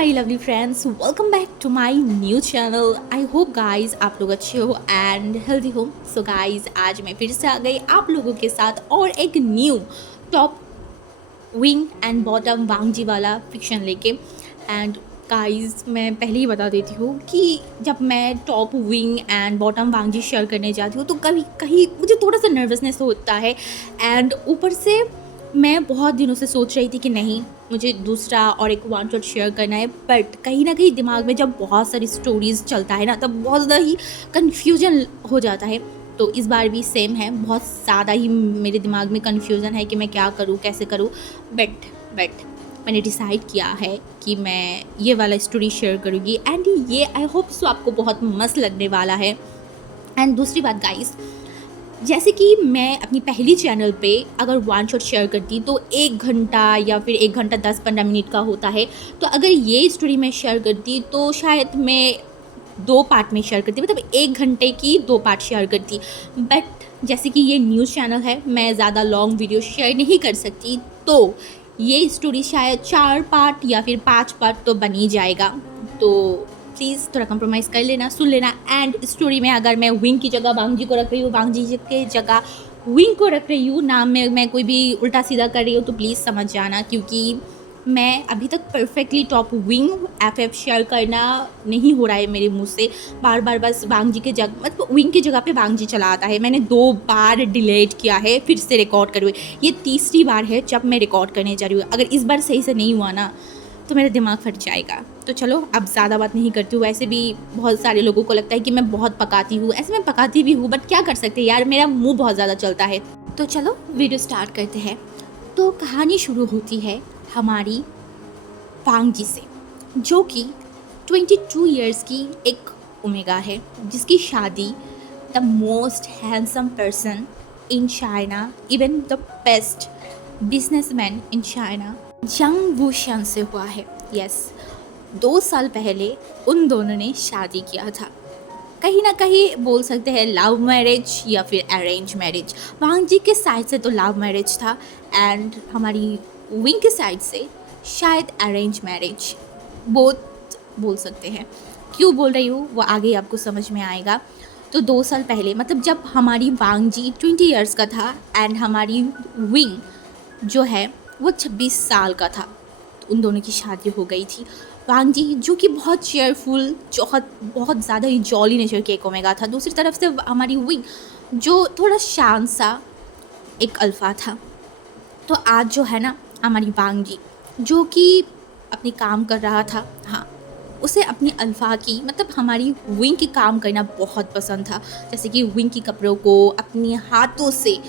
My lovely friends, welcome back to my new channel. I hope guys आप लोग अच्छे हो एंड हेल्दी हो। सो गाइस आज मैं फिर से आ गई आप लोगों के साथ और एक new top Wing and bottom Wangji वाला फिक्शन लेके। एंड गाइस मैं पहले ही बता देती हूँ कि जब मैं top Wing and bottom Wangji share करने जाती हूँ तो कभी कहीं मुझे थोड़ा सा नर्वसनेस होता है। एंड ऊपर से मैं बहुत दिनों से सोच रही थी कि नहीं, मुझे दूसरा और एक वन शॉट शेयर करना है, बट कहीं ना कहीं दिमाग में जब बहुत सारी स्टोरीज चलता है ना तब बहुत ज़्यादा ही कन्फ्यूजन हो जाता है। तो इस बार भी सेम है, बहुत ज़्यादा ही मेरे दिमाग में कन्फ्यूज़न है कि मैं क्या करूँ कैसे करूँ। बट मैंने डिसाइड किया है कि मैं ये वाला स्टोरी शेयर करूँगी एंड ये आई होप सो आपको बहुत मस्त लगने वाला है। एंड दूसरी बात गाइस, जैसे कि मैं अपनी पहली चैनल पे अगर वन शॉट शेयर करती तो 1 घंटा या फिर 1 घंटा 10-15 मिनट का होता है। तो अगर ये स्टोरी मैं शेयर करती तो शायद मैं 2 पार्ट में शेयर करती, मतलब 1 घंटे की 2 पार्ट शेयर करती। बट जैसे कि ये न्यूज़ चैनल है, मैं ज़्यादा लॉन्ग वीडियो शेयर नहीं कर सकती, तो ये स्टोरी शायद 4 पार्ट या फिर 5 पार्ट तो बन ही जाएगा। तो प्लीज़ थोड़ा कंप्रोमाइज़ कर लेना, सुन लेना। एंड स्टोरी में अगर मैं विंग की जगह वांगजी को रख रही हूँ, वांगजी के जगह विंग को रख रही हूँ, नाम में मैं कोई भी उल्टा सीधा कर रही हूँ तो प्लीज़ समझ जाना, क्योंकि मैं अभी तक perfectly top wing F share करना नहीं हो रहा है मेरे मुंह से। बार बार बस वांगजी के जगह, मतलब विंग की जगह पे वांगजी चला आता है। मैंने 2 बार डिलीट किया है फिर से रिकॉर्ड करे हुए, ये तीसरी बार है जब मैं रिकॉर्ड करने जा रही हूँ। अगर इस बार सही से नहीं हुआ ना तो मेरा दिमाग फट जाएगा। तो चलो अब ज़्यादा बात नहीं करती हूँ। वैसे भी बहुत सारे लोगों को लगता है कि मैं बहुत पकाती हूँ, ऐसे मैं पकाती भी हूँ, बट क्या कर सकते हैं यार, मेरा मुंह बहुत ज़्यादा चलता है। तो चलो वीडियो स्टार्ट करते हैं। तो कहानी शुरू होती है हमारी वांगजी से, जो कि 22 ईयर्स की एक ओमेगा है, जिसकी शादी the most handsome person in China, even the best businessman in China, जंग वूशन से हुआ है। यस, 2 साल पहले उन दोनों ने शादी किया था। कहीं ना कहीं बोल सकते हैं लव मैरिज या फिर अरेंज मैरिज। वांगजी के साइड से तो लव मैरिज था एंड हमारी विंग के साइड से शायद अरेंज मैरिज, बोथ बोल सकते हैं। क्यों बोल रही हूँ वो आगे आपको समझ में आएगा। तो 2 साल पहले, मतलब जब हमारी वांगजी 20 ईयर्स का था एंड हमारी विंग जो है वो 26 साल का था, तो उन दोनों की शादी हो गई थी। वांगजी जो कि बहुत चेयरफुल, बहुत ज़्यादा ही जॉली नेचर के एक ओमेगा था। दूसरी तरफ से हमारी विंग जो थोड़ा शांत सा एक अल्फ़ा था। तो आज जो है ना, हमारी वांगजी जो कि अपनी काम कर रहा था, हाँ, उसे अपनी अल्फ़ा की, मतलब हमारी विंग की काम करना बहुत पसंद था। जैसे कि विंग की कपड़ों को अपने हाथों से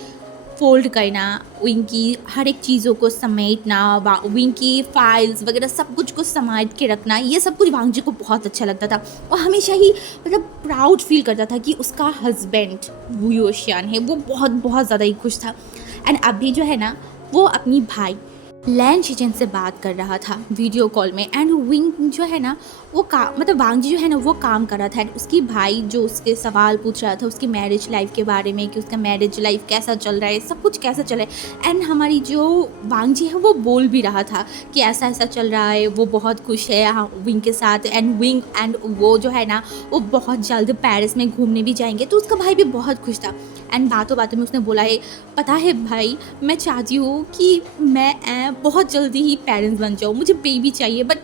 फोल्ड करना, विंग की हर एक चीज़ों को समेटना, विंग की फाइल्स वगैरह सब कुछ को समेट के रखना, ये सब कुछ वांगजी को बहुत अच्छा लगता था। और हमेशा ही मतलब प्राउड फील करता था कि उसका हस्बैंड वुयोशियान है, वो बहुत बहुत ज़्यादा ही खुश था। एंड अभी जो है ना, वो अपनी भाई लैन शिजन से बात कर रहा था वीडियो कॉल में। एंड विंग जो है ना, वो मतलब वांगजी जो है ना वो काम कर रहा था। एंड उसकी भाई जो उसके सवाल पूछ रहा था उसकी मैरिज लाइफ के बारे में, कि उसका मैरिज लाइफ कैसा चल रहा है, सब कुछ कैसा चल रहा है। एंड हमारी जो वांगजी है वो बोल भी रहा था कि ऐसा ऐसा चल रहा है, वो बहुत खुश है विंग के साथ। एंड विंग एंड वो जो है ना वो बहुत जल्द पेरिस में घूमने भी जाएंगे, तो उसका भाई भी बहुत खुश था। एंड बातों बातों में उसने बोला है, पता है भाई, मैं चाहती हूँ कि मैं बहुत जल्दी ही पेरेंट्स बन जाऊँ, मुझे बेबी चाहिए। बट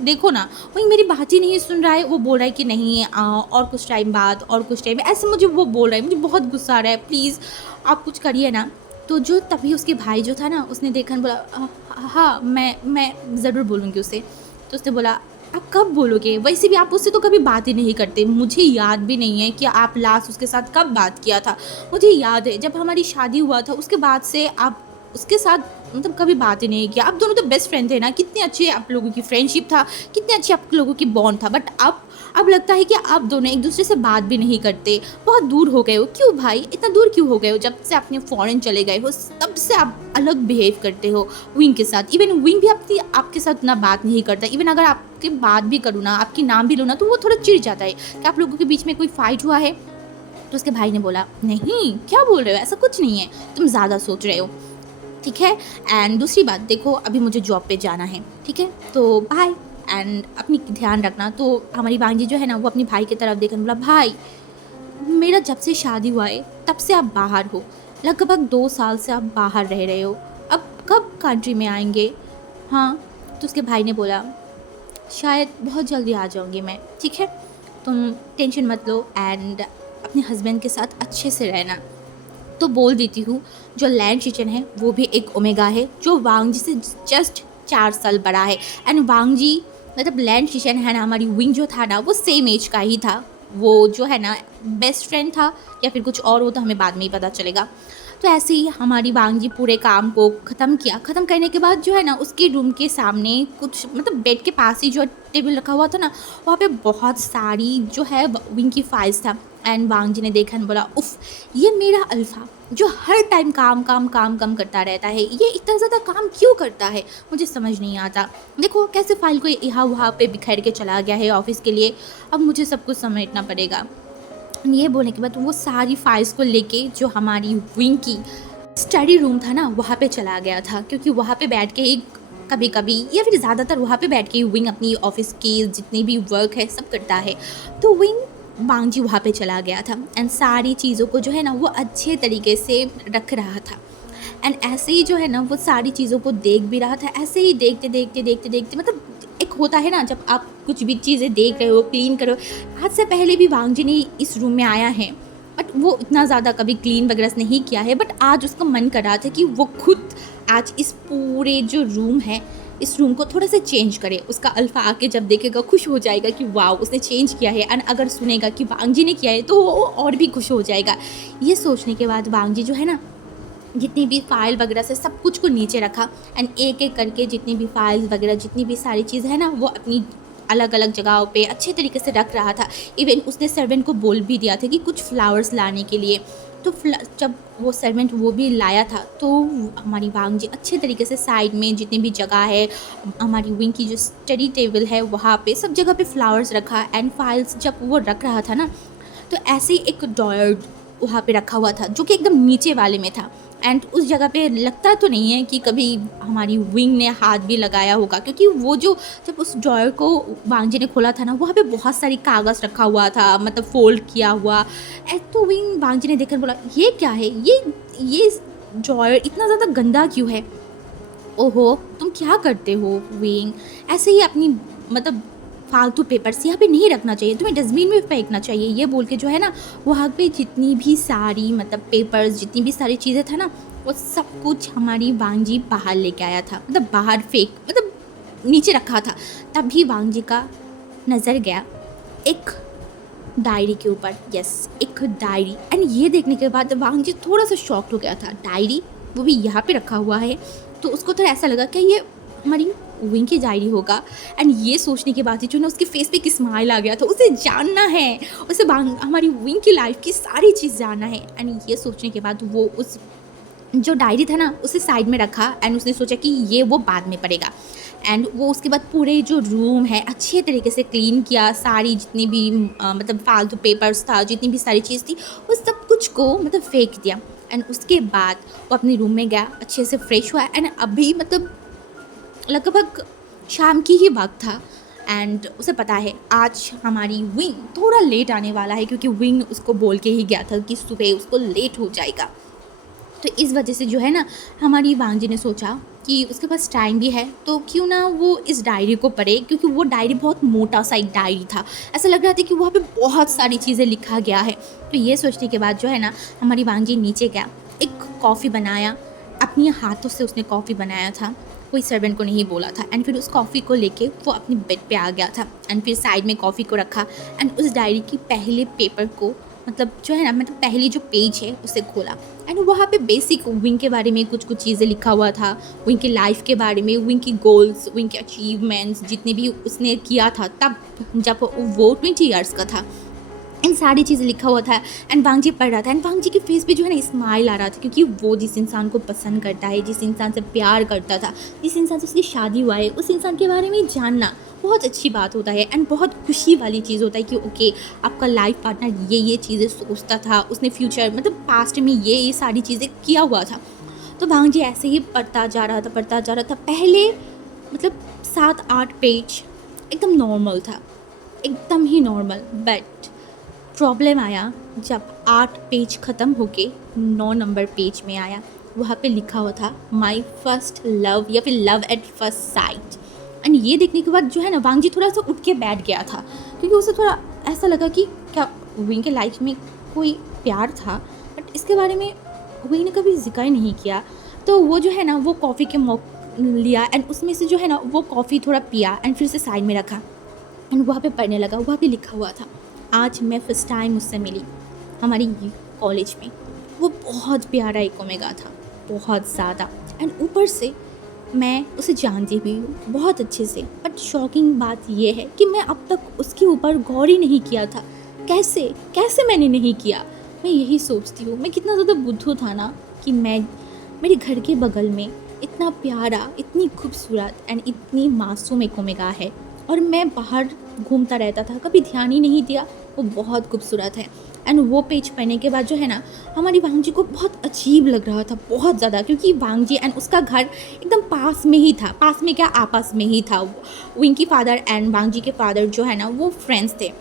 देखो ना, वही मेरी बात ही नहीं सुन रहा है। वो बोल रहा है कि नहीं, और कुछ टाइम बाद, और कुछ टाइम, ऐसे मुझे वो बोल रहा है। मुझे बहुत गुस्सा आ रहा है, प्लीज़ आप कुछ करिए ना। तो जो तभी उसके भाई जो था ना, उसने देखा बोला, हाँ मैं ज़रूर बोलूँगी उसे। तो उसने बोला, आप कब बोलोगे? वैसे भी आप उससे तो कभी बात ही नहीं करते, मुझे याद भी नहीं है कि आप लास्ट उसके साथ कब बात किया था। मुझे याद है जब हमारी शादी हुआ था उसके बाद से आप उसके साथ मतलब कभी बात ही नहीं किया। आप दोनों तो बेस्ट फ्रेंड थे ना, कितने अच्छे आप लोगों की फ्रेंडशिप था, कितने अच्छे आप लोगों की बॉन्ड था। बट अब लगता है कि आप दोनों एक दूसरे से बात भी नहीं करते, बहुत दूर हो गए हो। क्यों भाई, इतना दूर क्यों हो गए हो? जब से आपने फॉरेन चले गए हो तब से आप अलग बिहेव करते हो विंग के साथ। इवन विंग भी आपके साथ उतना बात नहीं करता। इवन अगर आपकी बात भी करूँ ना, आपकी नाम भी लूँ ना, तो वो थोड़ा चिढ़ जाता है कि आप लोगों के बीच में कोई फाइट हुआ है। तो उसके भाई ने बोला, नहीं क्या बोल रहे हो, ऐसा कुछ नहीं है, तुम ज़्यादा सोच रहे हो, ठीक है। एंड दूसरी बात देखो, अभी मुझे जॉब पे जाना है, ठीक है, तो बाय। एंड अपनी ध्यान रखना। तो हमारी भांजी जो है ना वो अपनी भाई की तरफ देखकर बोला, भाई मेरा जब से शादी हुआ है तब से आप बाहर हो, लगभग 2 साल से आप बाहर रह रहे हो, अब कब कंट्री में आएंगे? हाँ। तो उसके भाई ने बोला, शायद बहुत जल्दी आ जाऊंगी मैं, ठीक है, तुम टेंशन मत लो एंड अपने हस्बैंड के साथ अच्छे से रहना। तो बोल देती हूँ, जो लैंड किचन है वो भी एक ओमेगा है जो वांगजी से जस्ट 4 साल बड़ा है। एंड वांगजी मतलब लैंड किचन है ना, हमारी विंग जो था ना वो सेम एज का ही था, वो जो है ना बेस्ट फ्रेंड था या फिर कुछ और, वो तो हमें बाद में ही पता चलेगा। तो ऐसे ही हमारी वांगजी पूरे काम को ख़त्म किया। ख़त्म करने के बाद जो है ना उसके रूम के सामने कुछ मतलब बेड के पास ही जो टेबल रखा हुआ था ना, वहाँ पे बहुत सारी जो है विंग की फाइल्स था। एंड वांगजी ने देखा और बोला, उफ़, ये मेरा अल्फ़ा जो हर टाइम काम काम काम काम करता रहता है, ये इतना ज़्यादा काम क्यों करता है, मुझे समझ नहीं आता। देखो कैसे फाइल को यहाँ वहाँ पे बिखेर के चला गया है ऑफिस के लिए, अब मुझे सब कुछ समेटना पड़ेगा। ये बोलने के बाद वो सारी फाइल्स को लेके जो हमारी विंग की स्टडी रूम था ना वहाँ पे चला गया था, क्योंकि वहाँ पे बैठ के ही कभी कभी या फिर ज़्यादातर वहाँ पे बैठ के ही विंग अपनी ऑफिस की जितनी भी वर्क है सब करता है। तो विंग वांगजी वहाँ पे चला गया था एंड सारी चीज़ों को जो है ना वो अच्छे तरीके से रख रहा था। एंड ऐसे ही जो है ना वो सारी चीज़ों को देख भी रहा था। ऐसे ही देखते देखते देखते देखते मतलब एक होता है ना, जब आप कुछ भी चीज़ें देख रहे हो, क्लीन करो। आज से पहले भी वांगजी ने इस रूम में आया है, बट वो इतना ज़्यादा कभी क्लीन वगैरह नहीं किया है। बट आज उसका मन कर रहा था कि वो खुद आज इस पूरे जो रूम है इस रूम को थोड़ा सा चेंज करे। उसका अल्फ़ा आके जब देखेगा खुश हो जाएगा कि वाह उसने चेंज किया है, एंड अगर सुनेगा कि वांगजी ने किया है तो वो और भी खुश हो जाएगा। ये सोचने के बाद वांगजी जो है ना जितनी भी फाइल वगैरह से सब कुछ को नीचे रखा एंड एक एक करके जितनी भी फाइल्स वगैरह जितनी भी सारी चीज़ है ना वो अपनी अलग अलग जगहों पे अच्छे तरीके से रख रहा था। इवन उसने सर्वेंट को बोल भी दिया था कि कुछ फ्लावर्स लाने के लिए। तो जब वो सर्वेंट वो भी लाया था तो हमारी वांगजी अच्छे तरीके से साइड में जितनी भी जगह है हमारी विंग की जो स्टडी टेबल है वहाँ पे सब जगह पे फ्लावर्स रखा। एंड फाइल्स जब वो रख रहा था ना तो ऐसे ही एक ड्रॉयर वहाँ पे रखा हुआ था जो कि एकदम नीचे वाले में था। एंड उस जगह पे लगता तो नहीं है कि कभी हमारी विंग ने हाथ भी लगाया होगा, क्योंकि वो जो जब उस ड्रॉयर को वांगजी ने खोला था ना वहाँ पे बहुत सारी कागज़ रखा हुआ था, मतलब फोल्ड किया हुआ। तो विंग वांगजी ने देखकर बोला, ये क्या है, ये ड्रॉयर इतना ज़्यादा गंदा क्यों है? ओहो तुम क्या करते हो विंग, ऐसे ही अपनी मतलब फालतू पेपर्स यहाँ पे नहीं रखना चाहिए, तुम्हें डस्टबिन में फेंकना चाहिए। ये बोल के जो है ना वहाँ पे जितनी भी सारी मतलब पेपर्स जितनी भी सारी चीज़ें था ना वो सब कुछ हमारी वांगजी बाहर लेके आया था, मतलब बाहर फेंक मतलब नीचे रखा था। तभी वांगजी का नज़र गया एक डायरी के ऊपर। यस, एक डायरी। एंड ये देखने के बाद वांगजी थोड़ा सा शॉक्ड हो गया था, डायरी वो भी यहाँ पे रखा हुआ है। तो उसको तो ऐसा लगा कि ये हमारी विंग की डायरी होगा। एंड ये सोचने के बाद ही जो ना उसके फेस पे एक स्माइल आ गया था, उसे जानना है, उसे हमारी विंग की लाइफ की सारी चीज़ जानना है। एंड ये सोचने के बाद वो उस जो डायरी था ना उसे साइड में रखा एंड उसने सोचा कि ये वो बाद में पड़ेगा। एंड वो उसके बाद पूरे जो रूम है अच्छे तरीके से क्लीन किया, सारी जितनी भी मतलब फालतू पेपर्स था जितनी भी सारी चीज़ थी वो सब कुछ को मतलब फेंक दिया। एंड उसके बाद वो अपने रूम में गया, अच्छे से फ्रेश हुआ। एंड अभी मतलब लगभग शाम की ही वक्त था एंड उसे पता है आज हमारी विंग थोड़ा लेट आने वाला है, क्योंकि विंग उसको बोल के ही गया था कि सुबह उसको लेट हो जाएगा। तो इस वजह से जो है ना हमारी वांगजी ने सोचा कि उसके पास टाइम भी है तो क्यों ना वो इस डायरी को पढ़े, क्योंकि वो डायरी बहुत मोटा सा एक डायरी था, ऐसा लग रहा था कि वहाँ पे बहुत सारी चीज़ें लिखा गया है। तो ये सोचने के बाद जो है ना हमारी वांगजी नीचे गया, एक कॉफ़ी बनाया, अपने हाथों से उसने कॉफ़ी बनाया था, कोई सर्वेंट को नहीं बोला था। एंड फिर उस कॉफ़ी को लेके वो अपनी बेड पे आ गया था एंड फिर साइड में कॉफ़ी को रखा एंड उस डायरी की पहले पेपर को मतलब जो है ना मतलब पहली जो पेज है उसे खोला। एंड वहाँ पे बेसिक विंग के बारे में कुछ कुछ चीज़ें लिखा हुआ था, विंग की लाइफ के बारे में, विंग की गोल्स, विंग के अचीवमेंट्स जितने भी उसने किया था तब जब वो 20 ईयर्स का था, इन सारी चीज़ें लिखा हुआ था। एंड वांगजी पढ़ रहा था एंड वांगजी के फेस पे जो है ना स्माइल आ रहा था, क्योंकि वो जिस इंसान को पसंद करता है, जिस इंसान से प्यार करता था, जिस इंसान से उसकी शादी हुआ है, उस इंसान के बारे में जानना बहुत अच्छी बात होता है एंड बहुत खुशी वाली चीज़ होता है कि ओके आपका लाइफ पार्टनर ये चीज़ें सोचता था, उसने फ्यूचर मतलब पास्ट में ये सारी चीज़ें किया हुआ था। तो वांगजी ऐसे ही पढ़ता जा रहा था पहले मतलब 7-8 पेज एकदम नॉर्मल था, एकदम ही नॉर्मल। बट प्रॉब्लम आया जब 8 पेज ख़त्म होके 9 नंबर पेज में आया। वहाँ पे लिखा हुआ था माई फर्स्ट लव या फिर love at first sight. And ये देखने के बाद जो है ना, वांग जी थोड़ा सा उठ के बैठ गया था, क्योंकि उसे थोड़ा ऐसा लगा कि क्या विंग के लाइफ में कोई प्यार था, बट इसके बारे में विंग ने कभी जिक्र नहीं किया। तो वो जो है ना, वो कॉफ़ी के मॉक लिया एंड उसमें से जो है ना, वो कॉफ़ी थोड़ा पिया एंड फिर से साइड में रखा एंड वहाँ पे पढ़ने लगा। वहाँ पे लिखा हुआ था आज मैं फ़र्स्ट टाइम उससे मिली हमारी कॉलेज में। वो बहुत प्यारा एक ओमेगा था, बहुत ज़्यादा। एंड ऊपर से मैं उसे जानती भी हूँ बहुत अच्छे से। बट शॉकिंग बात यह है कि मैं अब तक उसके ऊपर गौर ही नहीं किया था। कैसे कैसे मैंने नहीं किया? मैं यही सोचती हूँ, मैं कितना ज़्यादा बुद्धू था ना, कि मैं मेरे घर के बगल में इतना प्यारा, इतनी खूबसूरत एंड इतनी मासूम एक ओमेगा है, और मैं बाहर घूमता रहता था, कभी ध्यान ही नहीं दिया वो बहुत खूबसूरत है। एंड वो पेज पढ़ने के बाद जो है ना, हमारी वांग जी को बहुत अजीब लग रहा था, बहुत ज़्यादा, क्योंकि वांग जी एंड उसका घर एकदम पास में ही था। पास में क्या, आपस में ही था। विंग की फादर एंड वांग जी के फादर जो है ना, वो फ्रेंड्स थे,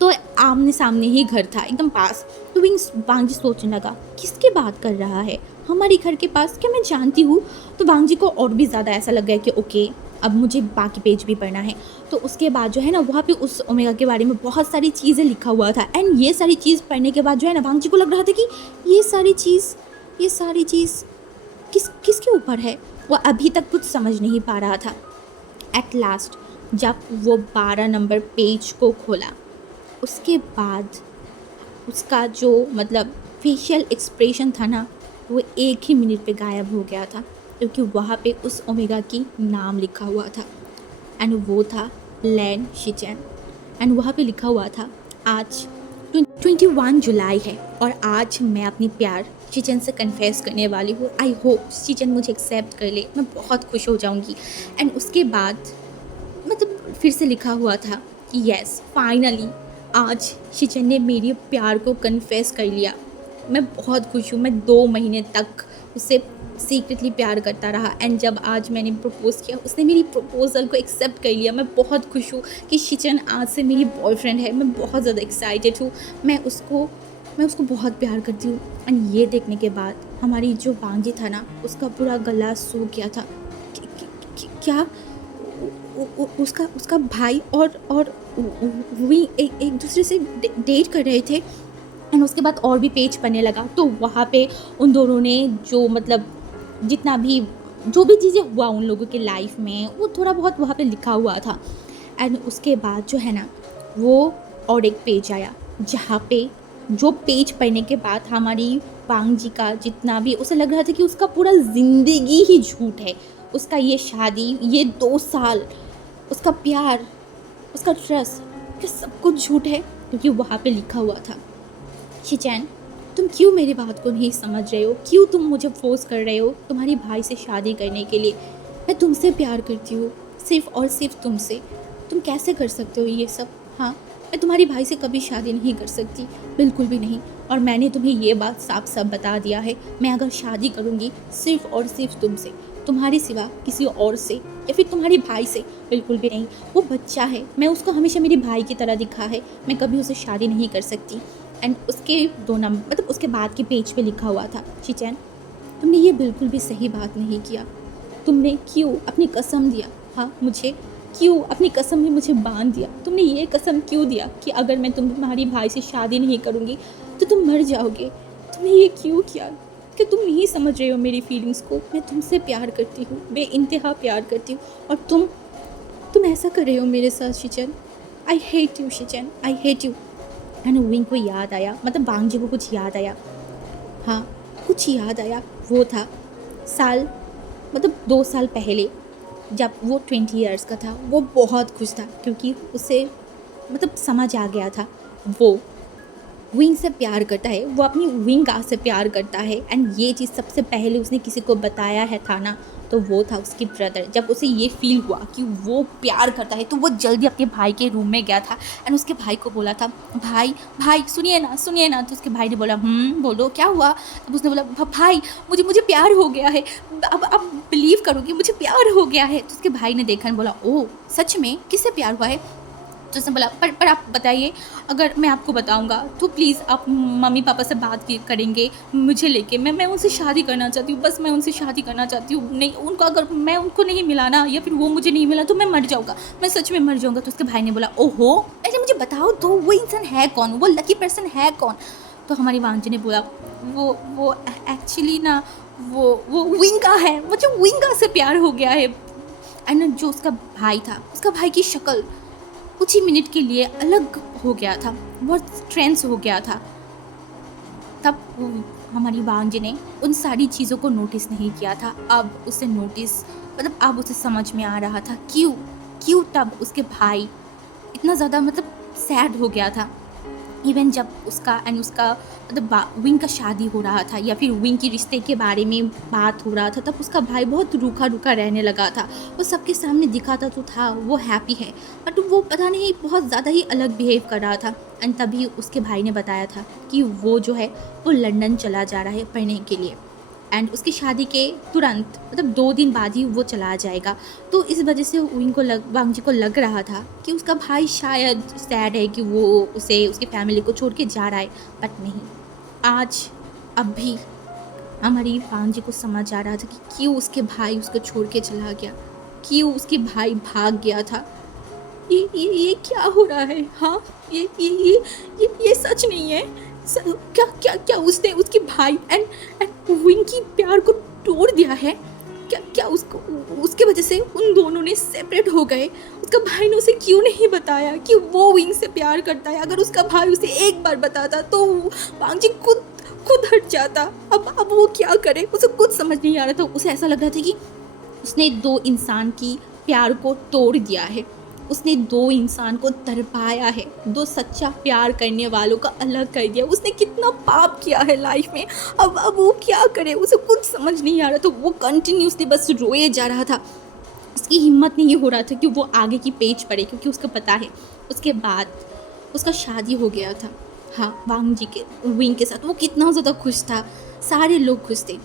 तो आमने सामने ही घर था, एकदम पास। तो वांग जी सोचने लगा किसकी बात कर रहा है, हमारे घर के पास, क्या मैं जानती हूँ? तो वांग जी को और भी ज़्यादा ऐसा लग गया कि ओके, अब मुझे बाकी पेज भी पढ़ना है। तो उसके बाद जो है ना, वहाँ पे उस ओमेगा के बारे में बहुत सारी चीज़ें लिखा हुआ था। एंड ये सारी चीज़ पढ़ने के बाद जो है ना, वांग जी को लग रहा था कि ये सारी चीज़ किसके ऊपर है। वो अभी तक कुछ समझ नहीं पा रहा था। एट लास्ट जब वो 12 नंबर पेज को खोला, उसके बाद उसका जो मतलब फेशियल एक्सप्रेशन था ना, वो एक ही मिनट पे गायब हो गया था, क्योंकि वहाँ पे उस ओमेगा की नाम लिखा हुआ था एंड वो था लैन शिचेन। एंड वहाँ पे लिखा हुआ था आज 21 जुलाई है और आज मैं अपनी प्यार शिचेन से कन्फेस करने वाली हूँ। आई होप शिचेन मुझे एक्सेप्ट कर ले, मैं बहुत खुश हो जाऊँगी। एंड उसके बाद मतलब फिर से लिखा हुआ था कि यस फाइनली आज शिचेन ने मेरे प्यार को कन्फेस कर लिया। मैं बहुत खुश हूँ। मैं 2 महीने तक उससे सीक्रेटली प्यार करता रहा एंड जब आज मैंने प्रपोज़ किया, उसने मेरी प्रपोज़ल को एक्सेप्ट कर लिया। मैं बहुत खुश हूँ कि शिचेन आज से मेरी बॉयफ्रेंड है। मैं बहुत ज़्यादा एक्साइटेड हूँ। मैं उसको बहुत प्यार करती हूँ। एंड ये देखने के बाद हमारी जो वांग जी था ना, उसका पूरा गला सूख गया था। क्या उसका भाई और वी एक दूसरे से डेट कर रहे थे? एंड उसके बाद और भी पेज पढ़ने लगा, तो वहाँ पे उन दोनों ने जो मतलब जितना भी जो भी चीज़ें हुआ उन लोगों के लाइफ में, वो थोड़ा बहुत वहाँ पे लिखा हुआ था। एंड उसके बाद जो है ना, वो और एक पेज आया, जहाँ पे जो पेज पढ़ने के बाद हमारी वांग जी का जितना भी, उसे लग रहा था कि उसका पूरा ज़िंदगी ही झूठ है। उसका ये शादी, ये 2 साल, उसका प्यार, उसका ट्रस्ट, ये सब कुछ झूठ है, क्योंकि वहाँ पे लिखा हुआ था शिचेन, तुम क्यों मेरी बात को नहीं समझ रहे हो? क्यों तुम मुझे फोर्स कर रहे हो तुम्हारी भाई से शादी करने के लिए? मैं तुमसे प्यार करती हूँ, सिर्फ और सिर्फ तुमसे। तुम कैसे कर सकते हो ये सब? हाँ, मैं तुम्हारी भाई से कभी शादी नहीं कर सकती, बिल्कुल भी नहीं। और मैंने तुम्हें ये बात साफ साफ बता दिया है, मैं अगर शादी करूँगी सिर्फ और सिर्फ तुमसे, तुम्हारे सिवा किसी और से या फिर तुम्हारे भाई से बिल्कुल भी नहीं। वो बच्चा है, मैं उसको हमेशा मेरे भाई की तरह दिखा है, मैं कभी उसे शादी नहीं कर सकती। एंड उसके 2 नंबर मतलब उसके बाद के पेज पे लिखा हुआ था, शिचेन तुमने ये बिल्कुल भी सही बात नहीं किया। तुमने क्यों अपनी कसम दिया? हाँ, मुझे क्यों अपनी कसम में मुझे बांध दिया? तुमने ये कसम क्यों दिया कि अगर मैं तुम्हारी भाई से शादी नहीं करूँगी तो तुम मर जाओगे? तुमने ये क्यों किया? कि तुम नहीं समझ रहे हो मेरी फीलिंग्स को। मैं तुमसे प्यार करती हूँ, बेइंतहा प्यार करती हूँ, और तुम ऐसा कर रहे हो मेरे साथ Xichen. I hate you Xichen, I hate you. And Wing को याद आया, मतलब वांग जी को कुछ याद आया। हाँ, कुछ याद आया। वो था साल मतलब 2 साल पहले, जब वो 20 ईयर्स का था। वो बहुत खुश था क्योंकि उसे मतलब समझ आ गया था वो विंग से प्यार करता है, वो अपनी विंगा से प्यार करता है। एंड ये चीज़ सबसे पहले उसने किसी को बताया है था ना, तो वो था उसकी ब्रदर। जब उसे ये फील हुआ कि वो प्यार करता है तो वो जल्दी अपने भाई के रूम में गया था एंड उसके भाई को बोला था, भाई भाई सुनिए ना सुनिए ना। तो उसके भाई ने बोला बोलो क्या हुआ। तब उसने बोला, भाई मुझे मुझे प्यार हो गया है, अब बिलीव करोगे मुझे प्यार हो गया है। तो उसके भाई ने देखा बोला, ओह सच में, किससे प्यार हुआ है। तो उसने बोला, पर आप बताइए, अगर मैं आपको बताऊंगा तो प्लीज़ आप मम्मी पापा से बात करेंगे मुझे लेके। मैं उनसे शादी करना चाहती हूँ, बस मैं उनसे शादी करना चाहती हूँ। नहीं उनको, अगर मैं उनको नहीं मिला ना या फिर वो मुझे नहीं मिला तो मैं मर जाऊँगा, मैं सच में मर जाऊँगा। तो उसके भाई ने बोला, ओहो अरे मुझे बताओ तो वो इंसान है कौन, वो लकी पर्सन है कौन। तो हमारी वांजी ने बोला, वो एक्चुअली ना वो विंगा है, मुझे विंगा से प्यार हो गया है। एंड जो उसका भाई था, उसका भाई की शक्ल कुछ ही मिनट के लिए अलग हो गया था, बहुत ट्रेंस हो गया था। तब हमारी भांजी ने उन सारी चीज़ों को नोटिस नहीं किया था। अब उसे नोटिस, मतलब अब उसे समझ में आ रहा था क्यों क्यों तब उसके भाई इतना ज़्यादा मतलब सैड हो गया था। इवन जब उसका मतलब विंग का शादी हो रहा था या फिर विंग के रिश्ते के बारे में बात हो रहा था, तब उसका भाई बहुत रूखा रूखा रहने लगा था। वो सबके सामने दिखाता तो था वो हैप्पी है, बट वो पता नहीं बहुत ज़्यादा ही अलग बिहेव कर रहा था। एंड तभी उसके भाई ने बताया था कि वो जो है वो लंदन चला जा रहा है पढ़ने के लिए। एंड उसकी शादी के तुरंत मतलब 2 दिन बाद ही वो चला जाएगा। तो इस वजह से विंग को वांगजी को लग रहा था कि उसका भाई शायद सैड है कि वो उसे उसकी फैमिली को छोड़ के जा रहा है, बट नहीं। आज अब भी हमारी वांगजी को समझ आ रहा था कि क्यों उसके भाई उसको छोड़ के चला गया, क्यों उसके भाई भाग गया था। ये क्या हो रहा है। हाँ, ये सच नहीं है। क्या क्या क्या उसने उसके भाई एंड विंग की प्यार को तोड़ दिया है। क्या क्या उसको उसके वजह से उन दोनों ने सेपरेट हो गए। उसका भाई ने उसे क्यों नहीं बताया कि वो विंग से प्यार करता है। अगर उसका भाई उसे एक बार बताता तो वांगजी खुद हट जाता। अब वो क्या करे, उसे कुछ समझ नहीं आ रहा था। उसे ऐसा लग रहा था कि उसने 2 इंसान की प्यार को तोड़ दिया है, उसने 2 इंसान को तड़पाया है, 2 सच्चा प्यार करने वालों का अलग कर दिया। उसने कितना पाप किया है लाइफ में। अब वो क्या करे, उसे कुछ समझ नहीं आ रहा। तो वो कंटिन्यूसली बस रोए जा रहा था। उसकी हिम्मत नहीं हो रहा था कि वो आगे की पेज पड़े, क्योंकि उसको पता है उसके बाद उसका शादी हो गया था। हाँ, वांगजी के विंग के साथ वो कितना ज़्यादा खुश था, सारे लोग खुश थे।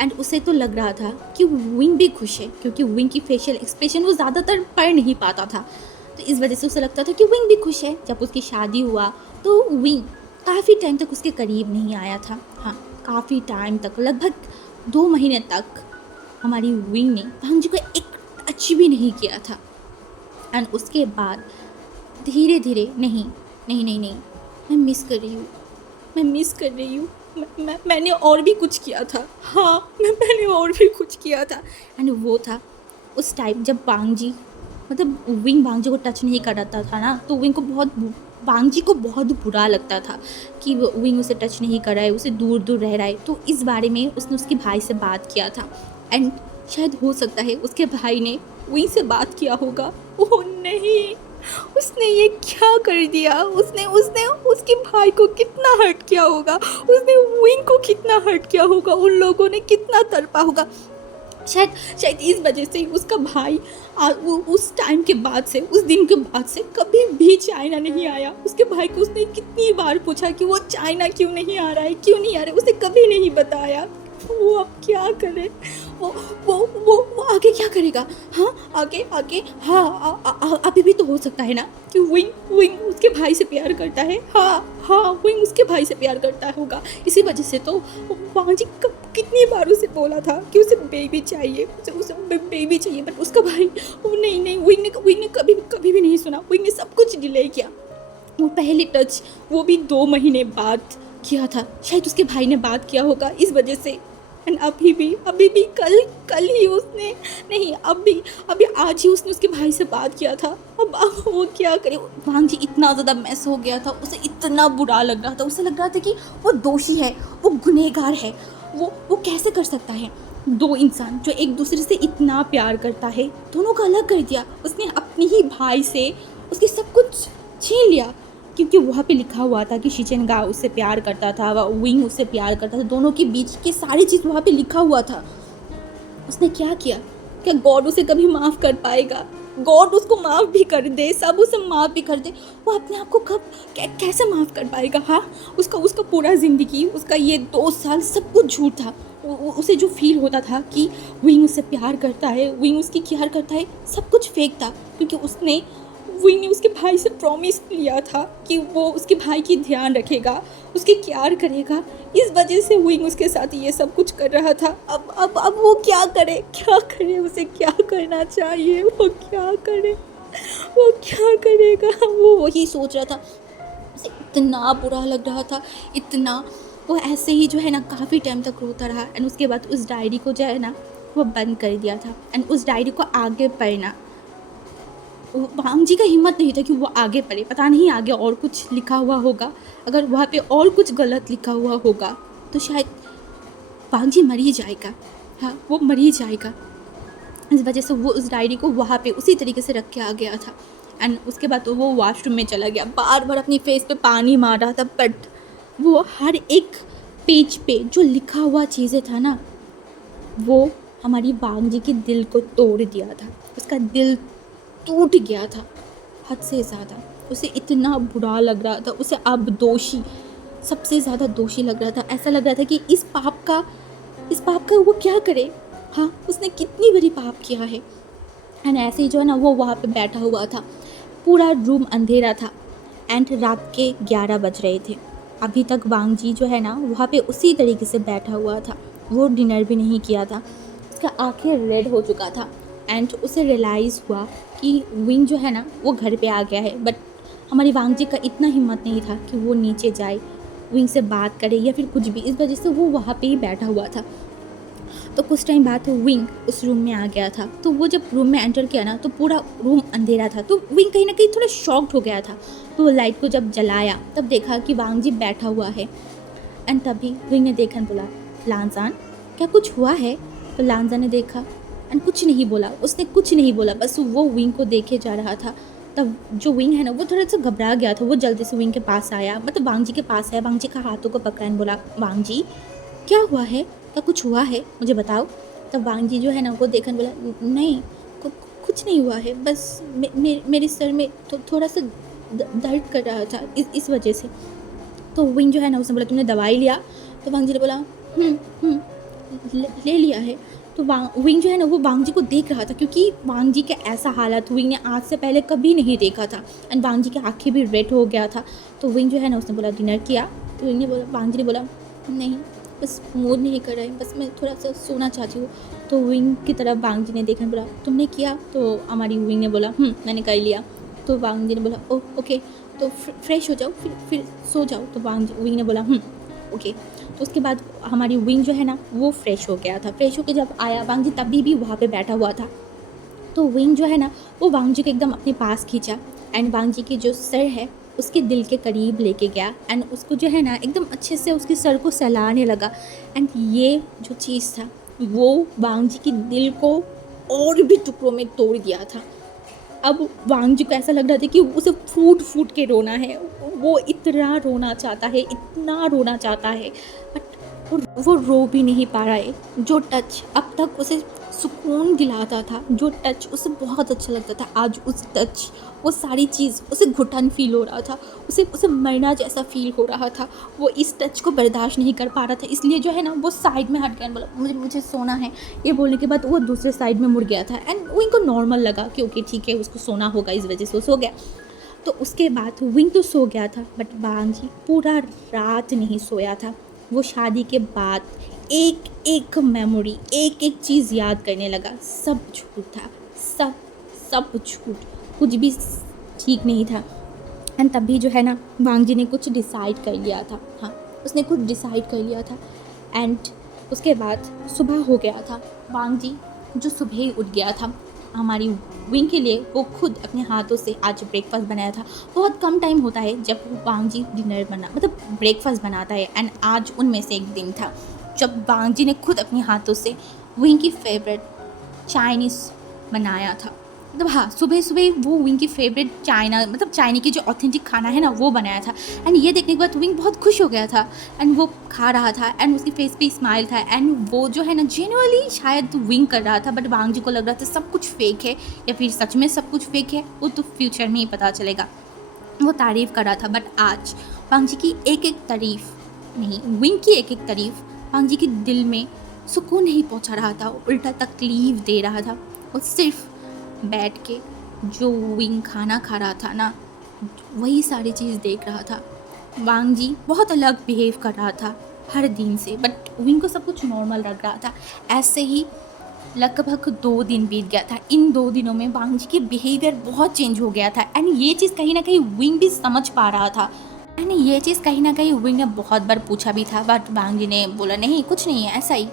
एंड उसे तो लग रहा था कि विंग भी खुश है, क्योंकि विंग की फेशियल एक्सप्रेशन वो ज़्यादातर पढ़ नहीं पाता था। तो इस वजह से उसे लगता था कि विंग भी खुश है। जब उसकी शादी हुआ तो विंग काफ़ी टाइम तक उसके करीब नहीं आया था। हाँ, काफ़ी टाइम तक, लगभग 2 महीने तक हमारी विंग ने भांजी को एक टच भी नहीं किया था। एंड उसके बाद धीरे धीरे, नहीं, मैं मिस कर रही हूँ, मैं मिस कर रही हूँ। मैंने और भी कुछ किया था। हाँ, मैंने और भी कुछ किया था। एंड वो था उस टाइम जब वांगजी मतलब विंग वांगजी को टच नहीं करता था ना, तो वांगजी को बहुत बुरा लगता था कि विंग उसे टच नहीं कर रहा है, उसे दूर दूर रह रहा है। तो इस बारे में उसने उसके भाई से बात किया था। एंड शायद हो सकता है उसके भाई ने विंग से बात किया होगा। ओह नहीं, उसने ये क्या कर दिया। उसने उसके भाई को कितना हर्ट किया होगा, उसने विंग को कितना हर्ट किया होगा, उन लोगों ने कितना तड़पा होगा। शायद इस वजह से उसका भाई उस टाइम के बाद से, उस दिन के बाद से कभी भी चाइना नहीं आया। उसके भाई को उसने कितनी बार पूछा कि वो चाइना क्यों नहीं आ रहा है, क्यों नहीं आ रहा है, उसने कभी नहीं बताया। वो अब क्या करे, वो आगे क्या करेगा। हाँ, आगे हाँ, अभी भी तो हो सकता है ना कि विंग उसके भाई से प्यार करता है। हाँ, विंग उसके भाई से प्यार करता होगा। इसी वजह से तो वांगजी कितनी बार उसे बोला था कि उसे बेबी चाहिए, उसे बेबी चाहिए, बट उसका भाई नहीं, विंग ने कभी भी नहीं सुना। विंग ने सब कुछ डिले किया। वो पहले टच वो भी 2 महीने बाद किया था। शायद उसके भाई ने बात किया होगा इस वजह से। एंड अभी भी कल ही उसने नहीं, अभी आज ही उसने उसके भाई से बात किया था। अब वो क्या करे। वांगजी इतना ज़्यादा मैस हो गया था, उसे इतना बुरा लग रहा था। उसे लग रहा था कि वो दोषी है, वो गुनहगार है। वो कैसे कर सकता है। 2 इंसान जो एक दूसरे से इतना प्यार करता है, दोनों को अलग कर दिया। उसने अपने ही भाई से उसके सब कुछ छीन लिया। क्योंकि वहाँ पे लिखा हुआ था कि शिचेनगा उससे प्यार करता था, विंग उससे प्यार करता था, दोनों के बीच की सारी चीज़ वहाँ पे लिखा हुआ था। उसने क्या किया? क्या गॉड उसे कभी माफ़ कर पाएगा? गॉड उसको माफ़ भी कर दे, सब उसे माफ़ भी कर दे, वो अपने आप को कब कैसे माफ़ कर पाएगा? हाँ, उसका उसका पूरा ज़िंदगी, उसका ये 2 साल सब कुछ झूठ था। उसे जो फील होता था कि विंग उससे प्यार करता है, विंग उसकी केयर करता है, सब कुछ फेक था, क्योंकि विंग ने उसके भाई से प्रॉमिस लिया था कि वो उसके भाई की ध्यान रखेगा, उसकी केयर करेगा। इस वजह से विंग उसके साथ ये सब कुछ कर रहा था। अब वो क्या करे, उसे क्या करना चाहिए, वो क्या करे, वो क्या करेगा? वो वही सोच रहा था। उसे इतना बुरा लग रहा था, इतना। वो ऐसे ही जो है ना काफ़ी टाइम तक रोता रहा, एंड उसके बाद उस डायरी को जो है ना वो बंद कर दिया था, एंड उस डायरी को आगे पढ़ना वांग जी का हिम्मत नहीं था कि वो आगे पढ़े। पता नहीं आगे और कुछ लिखा हुआ होगा, अगर वहाँ पे और कुछ गलत लिखा हुआ होगा तो शायद वांग जी मर ही जाएगा। हाँ, वो मर ही जाएगा। इस वजह से वो उस डायरी को वहाँ पे उसी तरीके से रख के आ गया था, एंड उसके बाद तो वो वॉशरूम में चला गया, बार बार अपनी फेस पे पानी मार रहा था, बट वो हर एक पेज पे जो लिखा हुआ चीज़ें था ना, वो हमारी वांग जी के दिल को तोड़ दिया था। उसका दिल टूट गया था हद से ज़्यादा। उसे इतना बुरा लग रहा था, उसे अब दोषी, सबसे ज़्यादा दोषी लग रहा था। ऐसा लग रहा था कि इस पाप का वो क्या करे? हाँ, उसने कितनी बड़ी पाप किया है। एंड ऐसे ही जो है ना वो वहाँ पे बैठा हुआ था, पूरा रूम अंधेरा था, एंड रात के 11 बज रहे थे। अभी तक वांग जी जो है ना वहाँ पे उसी तरीके से बैठा हुआ था, वो डिनर भी नहीं किया था, उसका आंखें रेड हो चुका था, एंड उसे रियलाइज़ हुआ कि विंग जो है ना वो घर पे आ गया है। बट हमारी वांग जी का इतना हिम्मत नहीं था कि वो नीचे जाए, विंग से बात करे या फिर कुछ भी। इस वजह से वो वहाँ पे ही बैठा हुआ था। तो कुछ टाइम बाद विंग उस रूम में आ गया था। तो वो जब रूम में एंटर किया ना तो पूरा रूम अंधेरा था, तो विंग कहीं ना कहीं थोड़ा शॉक्ड हो गया था। तो वो लाइट को जब जलाया तब देखा कि वांग जी बैठा हुआ है, एंड तभी विंग ने देखा, बोला, लांजान क्या कुछ हुआ है? तो लांजान ने देखा एंड कुछ नहीं बोला, उसने कुछ नहीं बोला, बस वो विंग को देखे जा रहा था। तब जो विंग है ना वो थोड़ा सा घबरा गया था, वो जल्दी से विंग के पास आया, मतलब वांग जी के पास आया, वांग जी का हाथों को पकड़ा एंड बोला, वांग जी क्या हुआ है? क्या कुछ हुआ है? मुझे बताओ। तब वांग जी जो है ना वो देखन बोला, नहीं कुछ नहीं हुआ है, बस मेरे सर में थोड़ा सा दर्द कर रहा था, इस वजह से। तो विंग जो है ना उसने बोला, तुमने दवाई लिया? तो वांग जी ने बोला, हम्म, ले लिया है। तो विंग जो है ना वो वांग जी को देख रहा था, क्योंकि वांग जी का ऐसा हालत विंग ने आज से पहले कभी नहीं देखा था, एंड वांग जी की आँखें भी रेड हो गया था। तो विंग जो है ना उसने बोला, डिनर किया? तो वांग जी ने बोला, नहीं, बस मूड नहीं कर रहा है, बस मैं थोड़ा सा सोना चाहती हूँ। तो विंग की तरफ वांग जी ने देखा, बोला, तुमने किया? तो हमारी विंग ने बोला, मैंने कर लिया। तो वांग जी ने बोला, ओके, तो फ्रेश हो जाओ, फिर सो जाओ। तो विंग ने बोला, ओके। तो उसके बाद हमारी विंग जो है ना वो फ्रेश हो गया था। फ्रेश होकर जब आया वांग जी तभी भी वहाँ पे बैठा हुआ था। तो विंग जो है ना वो वांग जी को एकदम अपने पास खींचा, एंड वांग जी की जो सर है उसके दिल के करीब लेके गया, एंड उसको जो है ना एकदम अच्छे से उसके सर को सहलाने लगा। एंड ये जो चीज़ था वो वांग जी के दिल को और भी टुकड़ों में तोड़ दिया था। अब वांग जी को ऐसा लग रहा था कि उसे फूट फूट के रोना है, वो इतना रोना चाहता है, इतना रोना चाहता है, बट वो रो भी नहीं पा रहा है। जो टच अब तक उसे सुकून दिलाता था, जो टच उसे बहुत अच्छा लगता था, आज उस टच, वो सारी चीज़ उसे घुटन फील हो रहा था, उसे मरना जैसा फील हो रहा था। वो इस टच को बर्दाश्त नहीं कर पा रहा था, इसलिए जो है ना वो साइड में हट गया, बोला, मुझे सोना है। ये बोलने के बाद वो दूसरे साइड में मुड़ गया था, एंड वो इनको नॉर्मल लगा कि ओके ठीक है उसको सोना होगा, इस वजह से वो सो गया। तो उसके बाद विंग तो सो गया था, बट वांग जी पूरा रात नहीं सोया था। वो शादी के बाद एक एक मेमोरी, एक एक चीज़ याद करने लगा। सब झूठ था, सब झूठ, कुछ भी ठीक नहीं था। एंड तभी जो है ना वांग जी ने कुछ डिसाइड कर लिया था। हाँ, उसने कुछ डिसाइड कर लिया था। एंड उसके बाद सुबह हो गया था। वांग जी जो सुबह ही उठ गया था, हमारी विंग के लिए वो खुद अपने हाथों से आज ब्रेकफास्ट बनाया था। बहुत कम टाइम होता है जब वांग जी डिनर मतलब ब्रेकफास्ट बनाता है, एंड आज उनमें से एक दिन था जब वांग जी ने खुद अपने हाथों से विंग की फेवरेट चाइनीज़ बनाया था। मतलब हाँ, सुबह-सुबह वो विंग की फ़ेवरेट चाइना की जो ऑथेंटिक खाना है ना वो बनाया था। एंड ये देखने के बाद विंग बहुत खुश हो गया था एंड वो खा रहा था एंड उसके फेस पे स्माइल था एंड वो जो है ना जेन्युइनली शायद विंग कर रहा था, बट वांग जी को लग रहा था सब कुछ फ़ेक है या फिर सच में सब कुछ फ़ेक है, वो तो फ्यूचर में ही पता चलेगा। वो तारीफ़ कर रहा था, बट आज वांग जी की एक-एक तारीफ़ नहीं, विंग की एक-एक तारीफ़ वांग जी के दिल में सुकून नहीं पहुँचा रहा था, उल्टा तकलीफ़ दे रहा था। वो सिर्फ़ बैठ के जो विंग खाना खा रहा था ना, वही सारी चीज़ देख रहा था। वांग जी बहुत अलग बिहेव कर रहा था हर दिन से, बट विंग को सब कुछ नॉर्मल लग रहा था। ऐसे ही लगभग 2 दिन बीत गया था। इन 2 दिनों में वांग जी की बिहेवियर बहुत चेंज हो गया था एंड ये चीज़ कहीं न कहीं विंग भी समझ पा रहा था। एंड ये चीज़ कहीं न कहीं विंग ने बहुत बार पूछा भी था, बट वांग जी ने बोला नहीं कुछ नहीं है, ऐसा ही।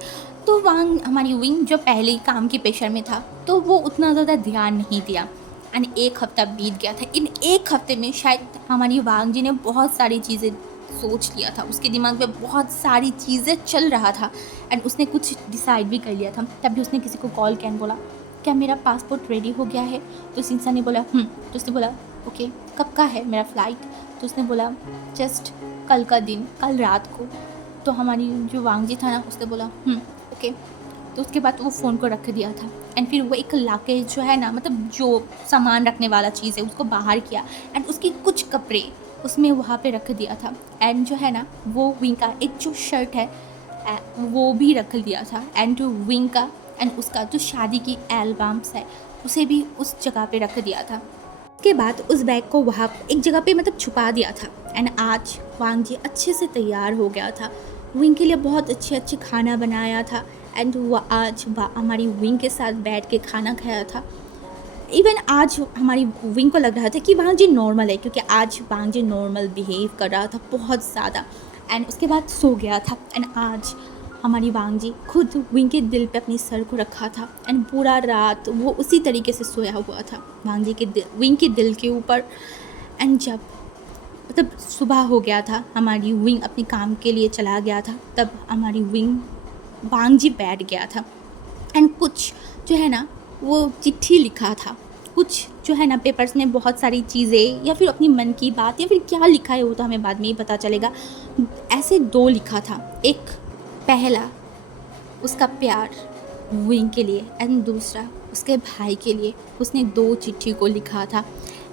तो हमारी विंग जो पहले ही काम के प्रेशर में था, तो वो उतना ज़्यादा ध्यान नहीं दिया एंड 1 हफ़्ता बीत गया था। इन 1 हफ़्ते में शायद हमारी वांग जी ने बहुत सारी चीज़ें सोच लिया था, उसके दिमाग में बहुत सारी चीज़ें चल रहा था एंड उसने कुछ डिसाइड भी कर लिया था। तभी उसने किसी को कॉल किया एंड बोला, क्या मेरा पासपोर्ट रेडी हो गया है? तो उस इंसान ने बोला तो उसने बोला ओके, कब का है मेरा फ़्लाइट? तो उसने बोला जस्ट कल का दिन, कल रात को। तो हमारी जो वांग जी था ना, उसने बोला ओके। तो उसके बाद वो फ़ोन को रख दिया था एंड फिर वो एक लाके जो है ना, मतलब जो सामान रखने वाला चीज़ है उसको बाहर किया एंड उसके कुछ कपड़े उसमें वहाँ पे रख दिया था एंड जो है ना वो विंग का एक जो शर्ट है वो भी रख दिया था एंड जो विंग का एंड उसका जो शादी की एल्बम्स है उसे भी उस जगह पे रख दिया था। उसके बाद उस बैग को वहाँ एक जगह पे मतलब छुपा दिया था एंड आज वांग जी अच्छे से तैयार हो गया था। विंग के लिए बहुत अच्छे खाना बनाया था एंड वो आज हमारी विंग के साथ बैठ के खाना खाया था। इवन आज हमारी विंग को लग रहा था कि वांग जी नॉर्मल है, क्योंकि आज वांग जी नॉर्मल बिहेव कर रहा था बहुत ज़्यादा एंड उसके बाद सो गया था एंड आज हमारी वांग जी खुद विंग के दिल पे अपनी सर को रखा था एंड पूरा रात वो उसी तरीके से सोया हुआ था वांग जी के विंग के दिल के ऊपर। एंड जब मतलब सुबह हो गया था, हमारी विंग अपने काम के लिए चला गया था, तब हमारी विंग वांग जी बैठ गया था एंड कुछ जो है ना वो चिट्ठी लिखा था, कुछ जो है ना पेपर्स में बहुत सारी चीज़ें या फिर अपनी मन की बात या फिर क्या लिखा है वो तो हमें बाद में ही पता चलेगा। ऐसे 2 लिखा था, एक पहला उसका प्यार विंग के लिए एंड दूसरा उसके भाई के लिए। उसने 2 चिट्ठी को लिखा था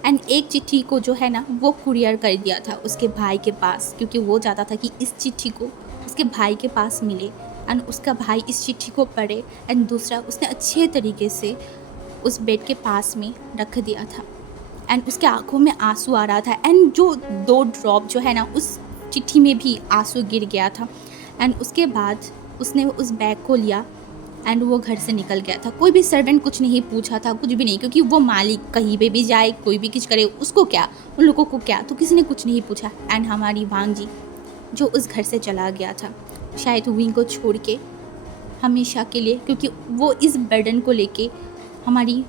एंड एक चिट्ठी को जो है ना वो कुरियर कर दिया था उसके भाई के पास, क्योंकि वो चाहता था कि इस चिट्ठी को उसके भाई के पास मिले एंड उसका भाई इस चिट्ठी को पढ़े एंड दूसरा उसने अच्छे तरीके से उस बेड के पास में रख दिया था एंड उसके आंखों में आंसू आ रहा था एंड जो 2 ड्रॉप जो है ना उस चिट्ठी में भी आंसू गिर गया था एंड उसके बाद उसने उस बैग को लिया एंड वो घर से निकल गया था। कोई भी सर्वेंट कुछ नहीं पूछा था, कुछ भी नहीं, क्योंकि वो मालिक कहीं पे भी जाए कोई भी कुछ करे उसको क्या, उन लोगों को क्या, तो किसी ने कुछ नहीं पूछा। एंड हमारी वांग जी जो उस घर से चला गया था शायद विंग को छोड़ के हमेशा के लिए, क्योंकि वो इस बर्डन को लेके हमारी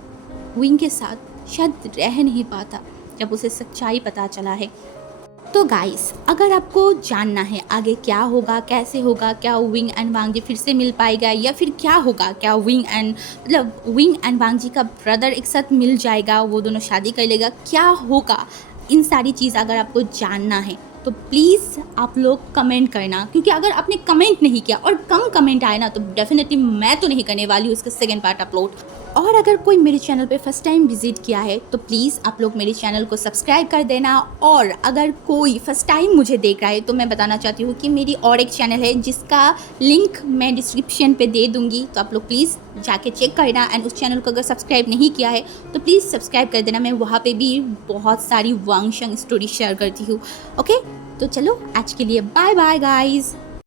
विंग के साथ शायद रह नहीं पाता जब उसे सच्चाई पता चला है। तो गाइस, अगर आपको जानना है आगे क्या होगा, कैसे होगा, क्या विंग एंड वांग जी फिर से मिल पाएगा या फिर क्या होगा, क्या विंग एंड वांग जी का ब्रदर एक साथ मिल जाएगा, वो दोनों शादी कर लेगा, क्या होगा, इन सारी चीज़ अगर आपको जानना है तो प्लीज़ आप लोग कमेंट करना, क्योंकि अगर आपने कमेंट नहीं किया और कम कमेंट आए ना तो डेफिनेटली मैं तो नहीं करने वाली हूँ इसका सेकंड पार्ट अपलोड। और अगर कोई मेरे चैनल पे फर्स्ट टाइम विजिट किया है तो प्लीज़ आप लोग मेरे चैनल को सब्सक्राइब कर देना। और अगर कोई फर्स्ट टाइम मुझे देख रहा है तो मैं बताना चाहती हूँ कि मेरी और एक चैनल है जिसका लिंक मैं डिस्क्रिप्शन पे दे दूँगी, तो आप लोग प्लीज़ जाके चेक करना एंड उस चैनल को अगर सब्सक्राइब नहीं किया है तो प्लीज़ सब्सक्राइब कर देना। मैं वहाँ पे भी बहुत सारी वांगशंग स्टोरी शेयर करती हूँ। ओके, तो चलो आज के लिए बाय बाय गाइज़।